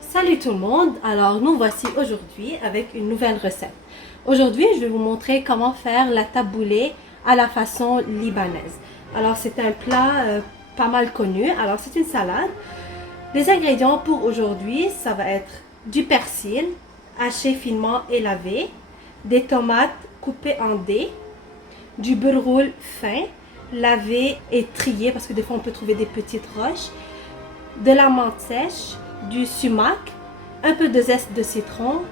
Salut tout le monde, alors nous voici aujourd'hui avec une nouvelle recette. Aujourd'hui je vais vous montrer comment faire la taboulé à la façon libanaise. Alors c'est un plat pas mal connu, alors c'est une salade. Les ingrédients pour aujourd'hui, ça va être du persil haché finement et lavé, des tomates coupées en dés, du beurre roule fin, lavé et trié parce que des fois on peut trouver des petites roches, de la menthe sèche, du sumac, un peu de zeste de citron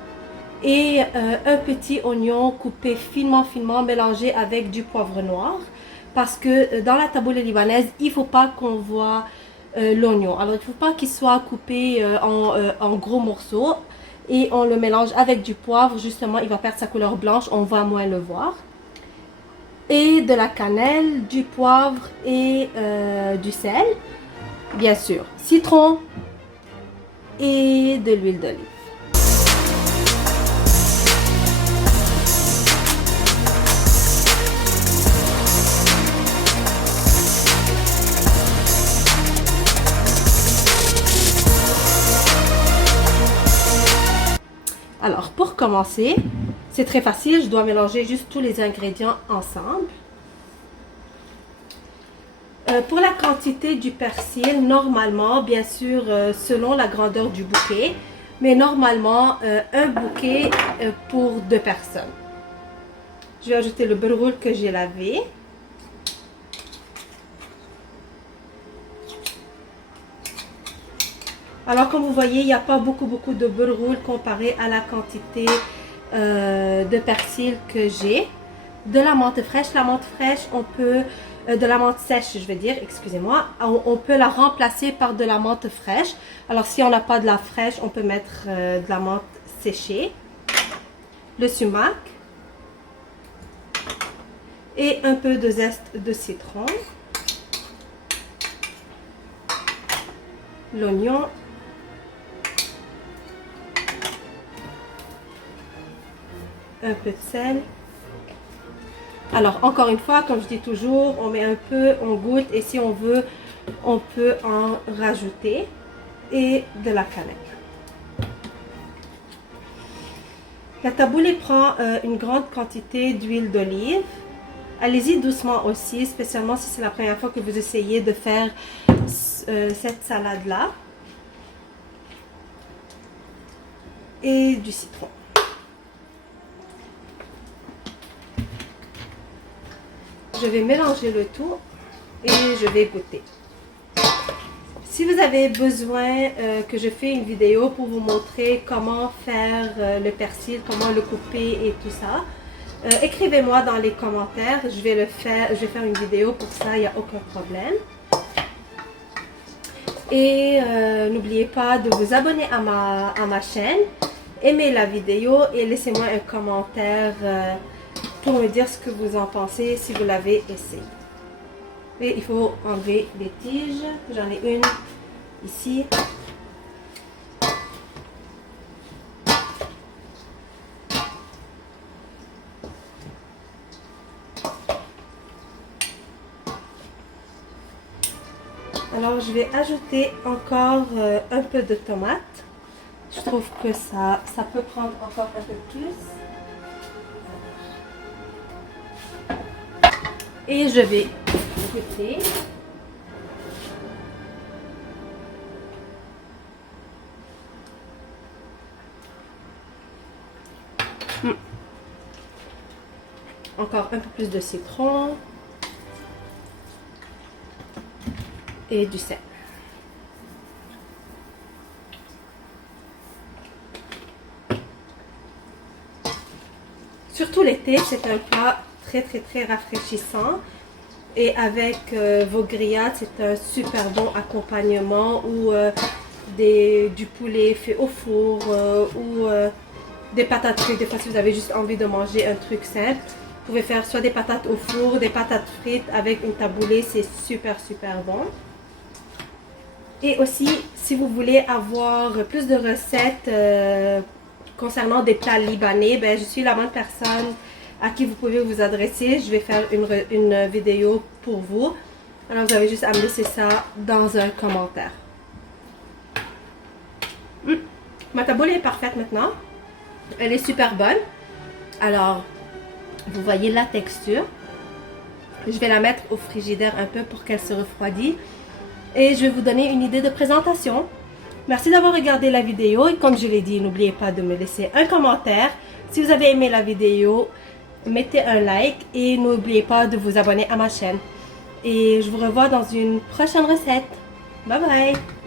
et un petit oignon coupé finement mélangé avec du poivre noir parce que dans la taboulé libanaise il ne faut pas qu'on voit l'oignon. Alors il ne faut pas qu'il soit coupé en gros morceaux et on le mélange avec du poivre, justement il va perdre sa couleur blanche, on va moins le voir. Et de la cannelle, du poivre et du sel, bien sûr, citron et de l'huile d'olive. Alors pour commencer, c'est très facile, je dois mélanger juste tous les ingrédients ensemble. Pour la quantité du persil, normalement, bien sûr, selon la grandeur du bouquet, mais normalement, un bouquet pour 2 personnes. Je vais ajouter le beurre roule que j'ai lavé. Alors, comme vous voyez, il n'y a pas beaucoup de beurre roule comparé à la quantité de persil que j'ai. De la menthe fraîche. La menthe fraîche, on peut... de la menthe sèche, je vais dire, excusez-moi. On peut la remplacer par de la menthe fraîche. Alors, si on n'a pas de la fraîche, on peut mettre de la menthe séchée. Le sumac. Et un peu de zeste de citron. L'oignon. Un peu de sel. Alors, encore une fois, comme je dis toujours, on met un peu, on goûte et si on veut, on peut en rajouter. Et de la cannelle. La taboulé prend une grande quantité d'huile d'olive. Allez-y doucement aussi, spécialement si c'est la première fois que vous essayez de faire cette salade-là. Et du citron. Je vais mélanger le tout et je vais goûter. Si vous avez besoin que je fasse une vidéo pour vous montrer comment faire le persil, comment le couper et tout ça, écrivez-moi dans les commentaires. Je vais faire une vidéo pour ça, il n'y a aucun problème. Et n'oubliez pas de vous abonner à ma chaîne, aimez la vidéo et laissez-moi un commentaire pour me dire ce que vous en pensez si vous l'avez essayé. Et il faut enlever les tiges. J'en ai une ici. Alors je vais ajouter encore un peu de tomate. Je trouve que ça peut prendre encore un peu plus. Et je vais goûter. Encore un peu plus de citron. Et du sel. Surtout l'été, c'est un plat très rafraîchissant et avec vos grillades c'est un super bon accompagnement ou du poulet fait au four ou des patates frites. Des fois si vous avez juste envie de manger un truc simple, vous pouvez faire soit des patates au four, des patates frites avec une taboulée, c'est super bon. Et aussi si vous voulez avoir plus de recettes concernant des plats libanais, ben, je suis la bonne personne à qui vous pouvez vous adresser. Je vais faire une vidéo pour vous. Alors vous avez juste à me laisser ça dans un commentaire. Ma taboulée est parfaite maintenant. Elle est super bonne. Alors, vous voyez la texture. Je vais la mettre au frigidaire un peu pour qu'elle se refroidisse. Et je vais vous donner une idée de présentation. Merci d'avoir regardé la vidéo. Et comme je l'ai dit, n'oubliez pas de me laisser un commentaire. Si vous avez aimé la vidéo, mettez un like. Et n'oubliez pas de vous abonner à ma chaîne. Et je vous revois dans une prochaine recette. Bye bye!